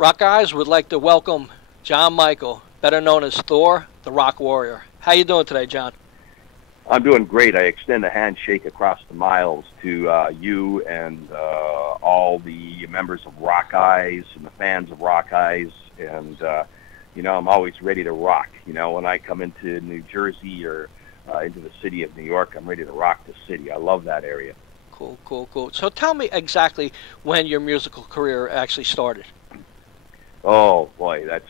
Rockeyez would like to welcome John Mikl, better known as Thor, the Rock Warrior. How you doing today, John? I'm doing great. I extend a handshake across the miles to you and all the members of Rockeyez and the fans of Rockeyez. And, I'm always ready to rock. When I come into New Jersey or into the city of New York, I'm ready to rock the city. I love that area. Cool, cool, cool. So tell me exactly when your musical career actually started. Oh, boy, it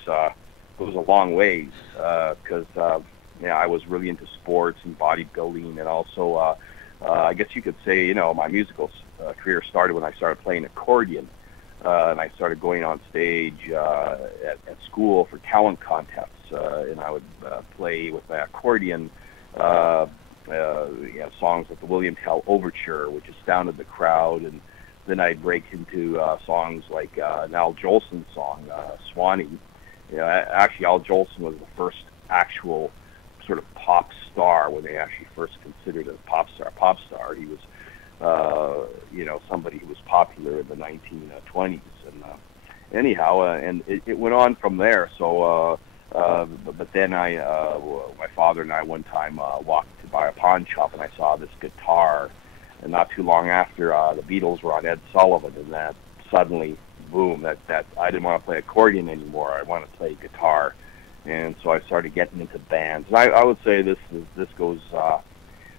was a long ways because I was really into sports and bodybuilding, and also I guess you could say my musical career started when I started playing accordion, and I started going on stage at school for talent contests, and I would play with my accordion songs like the William Tell Overture, which astounded the crowd, and then I'd break into songs like an Al Jolson song, Swanee. Actually, Al Jolson was the first actual sort of pop star when they actually first considered it a pop star. He was, somebody who was popular in the 1920s. And and it went on from there. So, but then my father and I one time walked to buy a pawn shop, and I saw this guitar. And not too long after, the Beatles were on Ed Sullivan, and that suddenly, boom, that I didn't want to play accordion anymore. I wanted to play guitar. And so I started getting into bands. And I would say this was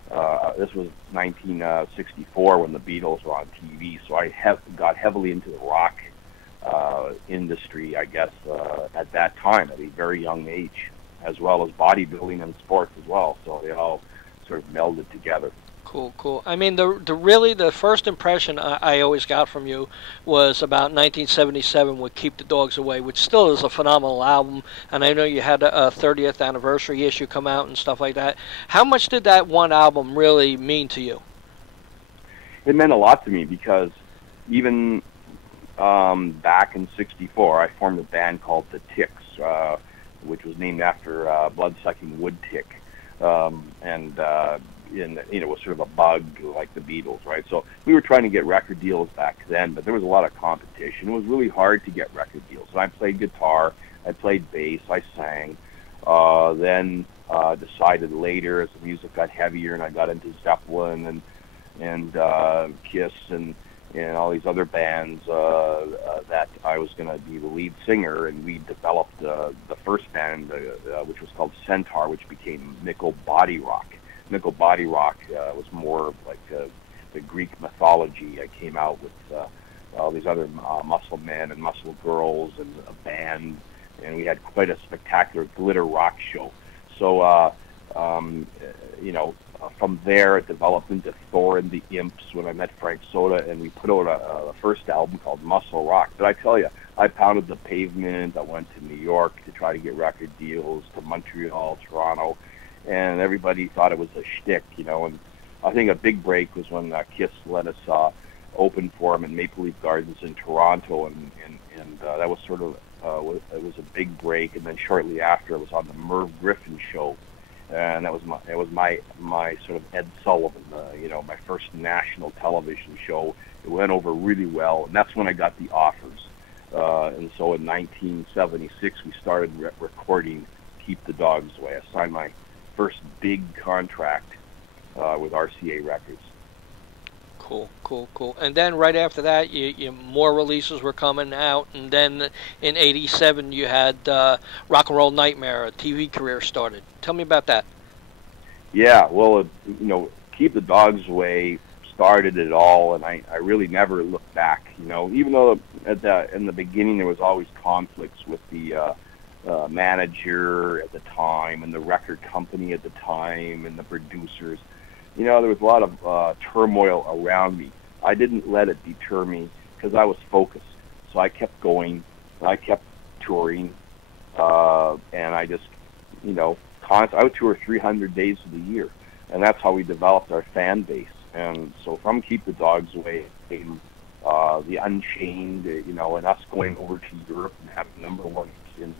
1964 when the Beatles were on TV. So I got heavily into the rock industry, I guess, at that time, at a very young age, as well as bodybuilding and sports as well. So they all sort of melded together. Cool, cool. I mean, the first impression I always got from you was about 1977 with "Keep the Dogs Away," which still is a phenomenal album. And I know you had a 30th anniversary issue come out and stuff like that. How much did that one album really mean to you? It meant a lot to me because even back in '64, I formed a band called the Ticks, which was named after a blood-sucking wood tick, it was sort of a bug like the Beatles, right? So we were trying to get record deals back then, but there was a lot of competition. It was really hard to get record deals. And I played guitar, I played bass, I sang. Then decided later as the music got heavier and I got into Zeppelin and Kiss and all these other bands that I was going to be the lead singer, and we developed the first band, which was called Centaur, which became Mikl Body Rock. Mikl Body Rock was more like the Greek mythology. I came out with all these other muscle men and muscle girls and a band, and we had quite a spectacular glitter rock show. So, from there it developed into Thor and the Imps when I met Frank Soda, and we put out a first album called Muscle Rock. But I tell you, I pounded the pavement. I went to New York to try to get record deals, to Montreal, Toronto, and everybody thought it was a shtick, and I think a big break was when Kiss let us open for them in Maple Leaf Gardens in Toronto, and that was sort of it was a big break. And then shortly after, it was on the Merv Griffin show, and that was my sort of Ed Sullivan, my first national television show. It went over really well, and that's when I got the offers. And so in 1976, we started recording "Keep the Dogs Away." I signed my first big contract with RCA Records. Cool, cool, cool. And then right after that, more releases were coming out, and then in '87 you had RocknRoll Nightmare, a TV career started. Tell me about that. Yeah, well, Keep the Dogs Away started it all, and I really never looked back. Even though in the beginning there was always conflicts with the manager at the time and the record company at the time and the producers. There was a lot of turmoil around me. I didn't let it deter me because I was focused. So I kept going, I kept touring, and I just, I would tour 300 days of the year, and that's how we developed our fan base. And so from Keep the Dogs Away came the Unchained, and us going over to Europe and having number one in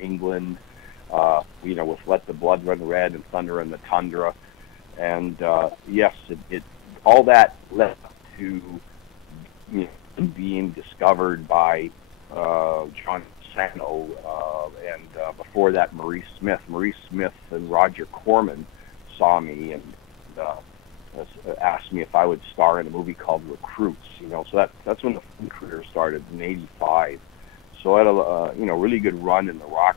England, with Let the Blood Run Red and Thunder and the Tundra. And yes, it all that led to being discovered by John Sano, and before that, Maurice Smith. Maurice Smith and Roger Corman saw me and asked me if I would star in a movie called Recruits. So that's when the film career started in '85. So I had a really good run in the rock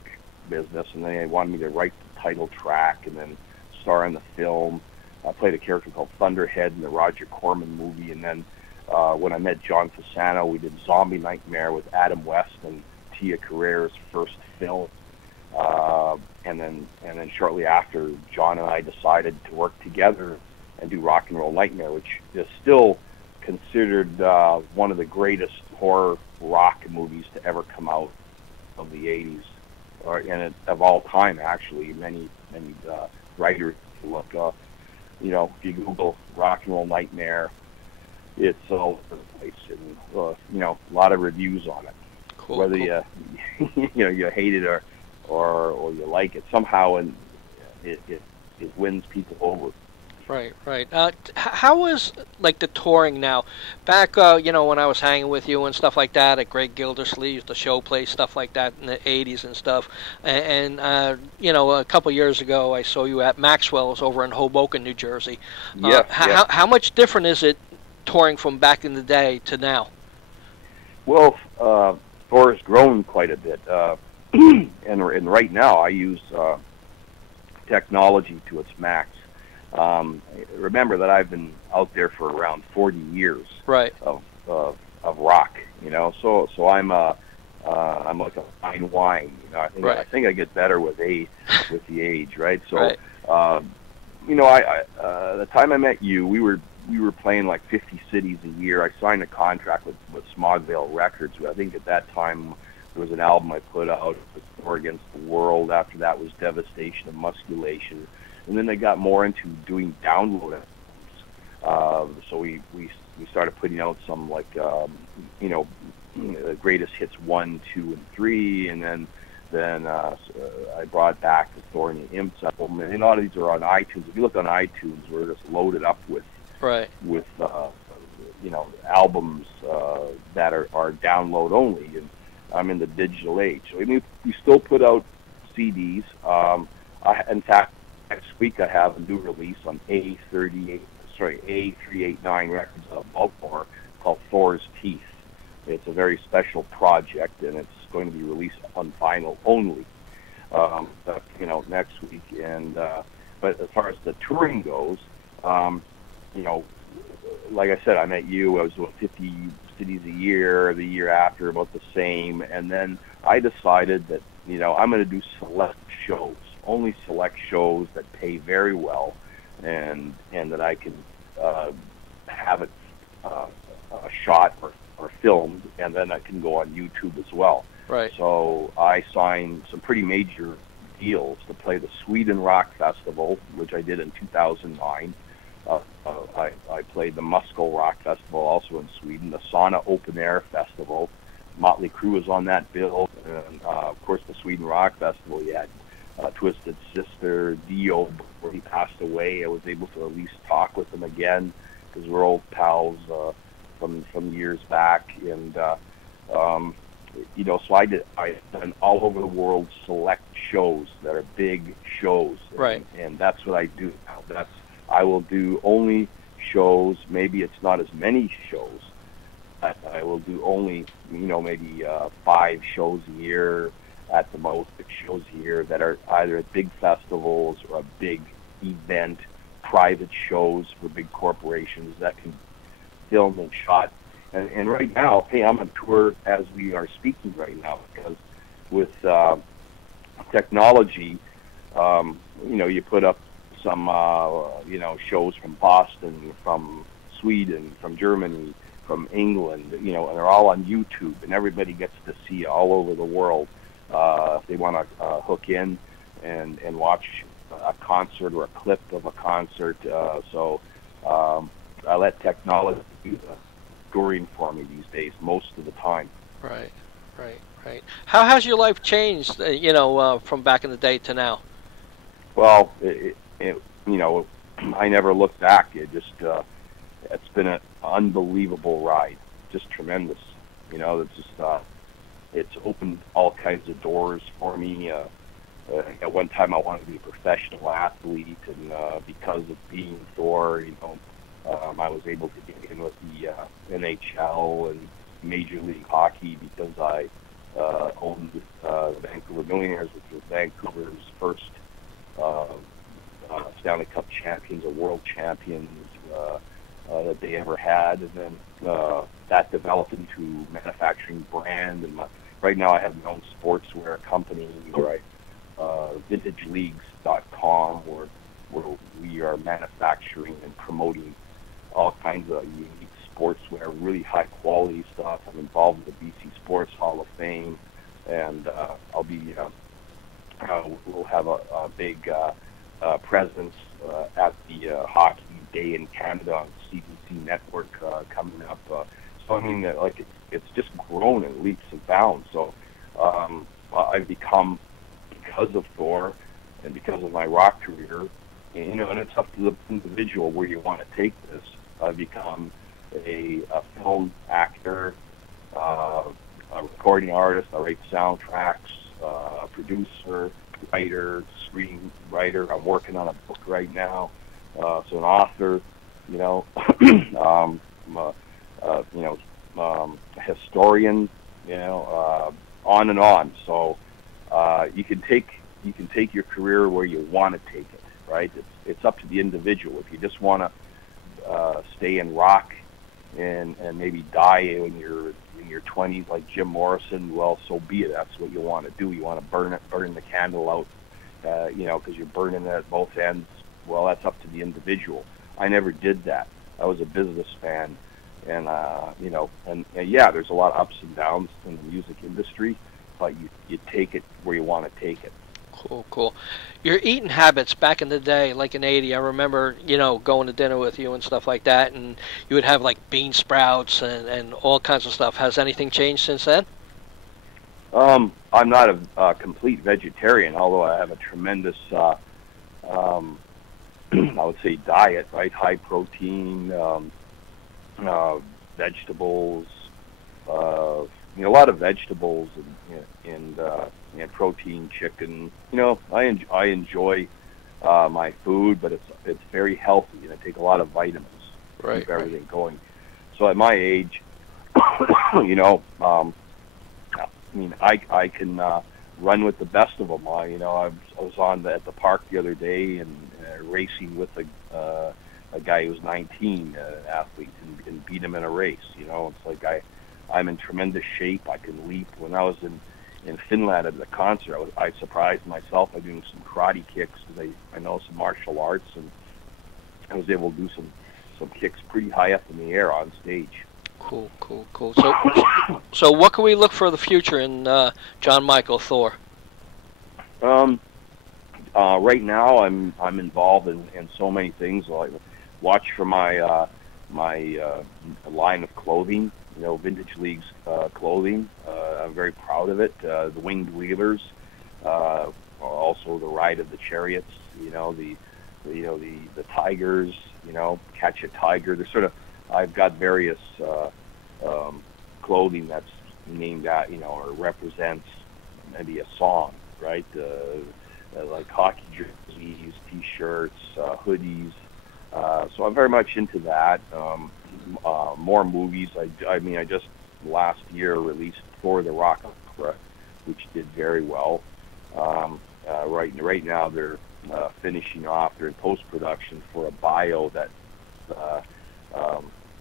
business, and then they wanted me to write the title track and then star in the film. I played a character called Thunderhead in the Roger Corman movie, and then when I met John Fasano, we did Zombie Nightmare with Adam West and Tia Carrere's first film. And then shortly after, John and I decided to work together and do RocknRoll Nightmare, which is still considered one of the greatest horror rock movies to ever come out of the '80s, of all time. Actually, many writers look up. If you Google RocknRoll Nightmare, it's all over the place, and a lot of reviews on it. Cool, Whether cool. you hate it or you like it, somehow, and it wins people over. Right, right. How is like the touring now? Back, when I was hanging with you and stuff like that at Greg Gildersleeve's, the show place, stuff like that in the '80s and stuff. And a couple years ago, I saw you at Maxwell's over in Hoboken, New Jersey. Yes. How much different is it touring from back in the day to now? Well, Thor has grown quite a bit, and right now I use technology to its max. Remember that I've been out there for around 40 years, right, of rock, so I'm like a fine wine, right. I think I get better with the age, right? So, right. The time I met you, we were playing like 50 cities a year. I signed a contract with Smogvale Records. I think at that time there was an album I put out, Thor Against the World. After that was Devastation and Musculation. And then they got more into doing download albums. So we started putting out some like the greatest hits 1, 2, and 3, and then I brought back the Thor and the Imps album, and a lot of these are on iTunes. If you look on iTunes, we're just loaded up with albums that are download only, and I'm in the digital age. So I mean, we still put out CDs. In fact, next week I have a new release on A389 Records out of Baltimore called Thor's Teeth. It's a very special project, and it's going to be released on vinyl only. Next week. And but as far as the touring goes, like I said, I met you. I was doing 50 cities a year. The year after, about the same. And then I decided that I'm going to do select shows. Only select shows that pay very well, and that I can have it shot or filmed, and then I can go on YouTube as well. Right. So I signed some pretty major deals to play the Sweden Rock Festival, which I did in 2009. I played the Muscle Rock Festival, also in Sweden, the Sauna Open Air Festival. Motley Crue was on that bill, and of course the Sweden Rock Festival. You had Twisted Sister, Dio, before he passed away. I was able to at least talk with him again because we're old pals from years back. And so I've done all over the world select shows that are big shows, right? And that's what I do now. I will do only shows. Maybe it's not as many shows. I will do only maybe 5 shows a year at the most, 6 shows a year that are either at big festivals or a big event, private shows for big corporations that can film and shot. And right now, hey, I'm on tour as we are speaking right now, because with technology, you put up some shows from Boston, from Sweden, from Germany, from England, and they're all on YouTube, and everybody gets to see it all over the world. If they want to hook in and watch a concert or a clip of a concert. So I let technology do the touring for me these days, most of the time. Right. How has your life changed, from back in the day to now? Well, I never looked back. It's been an unbelievable ride, just tremendous. It's just it's opened all kinds of doors for me. At one time, I wanted to be a professional athlete, and because of being Thor, I was able to get in with the NHL and Major League Hockey because I owned the Vancouver Millionaires, which was Vancouver's first Stanley Cup champions or world champions that they ever had, and then that developed into manufacturing brand. And right now, I have my own sportswear company where VintageLeagues.com, where we are manufacturing and promoting all kinds of unique sportswear, really high quality stuff. I'm involved with the BC Sports Hall of Fame, and I'll be we'll have a big presence at the Hockey Day in Canada on CBC Network coming up. So I mean, it's just grown in leaps and bounds. So I've become, because of Thor and because of my rock career, and it's up to the individual where you want to take this. I've become a film actor, a recording artist. I write soundtracks, a producer, writer, screenwriter. I'm working on a book right now, so an author. A historian. On and on. So you can take your career where you want to take it. Right? It's up to the individual. If you just want to stay in rock and maybe die in your 20s like Jim Morrison, well, so be it. That's what you want to do. You want to burn the candle out, because you're burning it at both ends. Well, that's up to the individual. I never did that. I was a businessman, and yeah, there's a lot of ups and downs in the music industry, but you take it where you want to take it. Cool. Your eating habits back in the day, like in '80, I remember, going to dinner with you and stuff like that, and you would have like bean sprouts and all kinds of stuff. Has anything changed since then? I'm not a complete vegetarian, although I have a tremendous, I would say, diet, right? High protein, vegetables, a lot of vegetables and protein, chicken. I enjoy my food, but it's very healthy, and I take a lot of vitamins to keep everything going. So at my age, I can run with the best of them. I was at the park the other day and racing with a guy who was 19, an athlete, and beat him in a race. It's like I'm in tremendous shape. I can leap. When I was in Finland at the concert, I surprised myself by doing some karate kicks, because I know some martial arts, and I was able to do some kicks pretty high up in the air on stage. Cool. So what can we look for the future in John Mikl Thor? Right now, I'm involved in so many things. I watch for my line of clothing. Vintage Leagues clothing. I'm very proud of it. The Winged Wheelers, also the Ride of the Chariots. The Tigers. Catch a Tiger. There's I've got various clothing that's named at or represents maybe a song, right? Like hockey jerseys, T-shirts, hoodies. So I'm very much into that. More movies. I just last year released Thor the Rockeyez, which did very well. Right now they're finishing off. They're in post-production for a bio that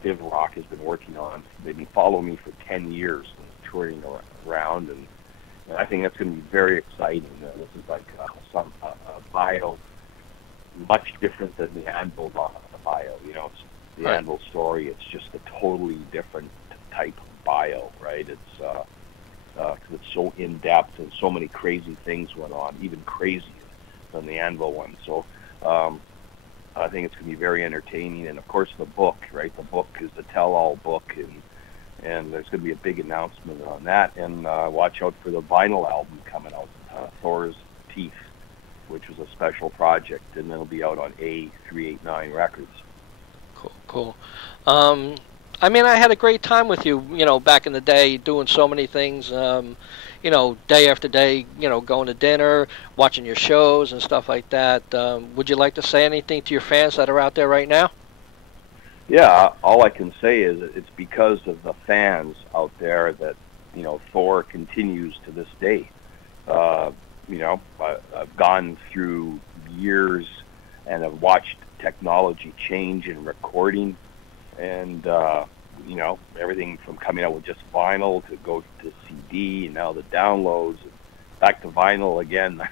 Viv Rock has been working on. They've been following me for 10 years, touring around, and I think that's going to be very exciting. This is like a bio, much different than the Anvil bio. It's the Anvil story. It's just a totally different type of bio, right? It's 'cause it's so in depth and so many crazy things went on, even crazier than the Anvil one. So I think it's going to be very entertaining, and of course the book, right? The book is the tell-all book, and there's going to be a big announcement on that. And watch out for the vinyl album coming out, Thor's Teeth, which was a special project, and it'll be out on A389 Records. Cool. I mean, I had a great time with you, back in the day, doing so many things, day after day, going to dinner, watching your shows and stuff like that. Would you like to say anything to your fans that are out there right now? Yeah, all I can say is it's because of the fans out there that Thor continues to this day. Uh, I've gone through years and have watched technology change in recording, and everything from coming out with just vinyl to go to CD, and now the downloads, back to vinyl again.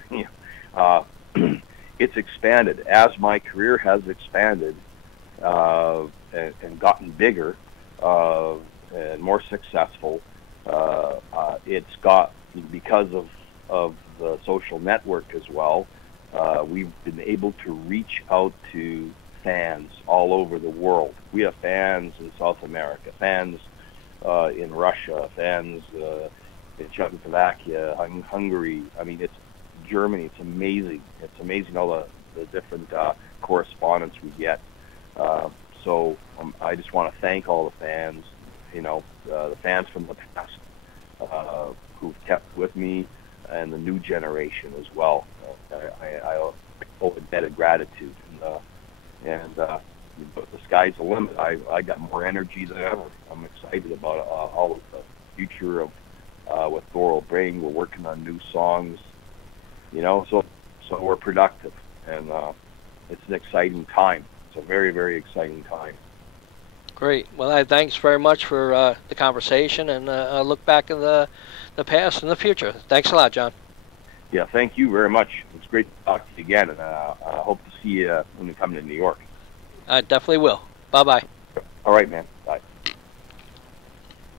uh, it's expanded as my career has expanded, and gotten bigger, and more successful. It's got, because of the social network as well. We've been able to reach out to fans all over the world. We have fans in South America, fans in Russia, fans in Czechoslovakia, Hungary. I mean, it's Germany. It's amazing. It's amazing all the different correspondence we get. So I just want to thank all the fans, the fans from the past who've kept with me, and the new generation as well. I owe a debt of gratitude, and the sky's the limit. I got more energy than ever. I'm excited about all of the future of what Thor will bring. We're working on new songs, so we're productive, and it's an exciting time. It's a very, very exciting time. Great. Well, thanks very much for the conversation, and I look back in the past and the future. Thanks a lot, John. Yeah, thank you very much. It's great to talk to you again, and I hope to see you when you come to New York. I definitely will. Bye-bye. All right, man.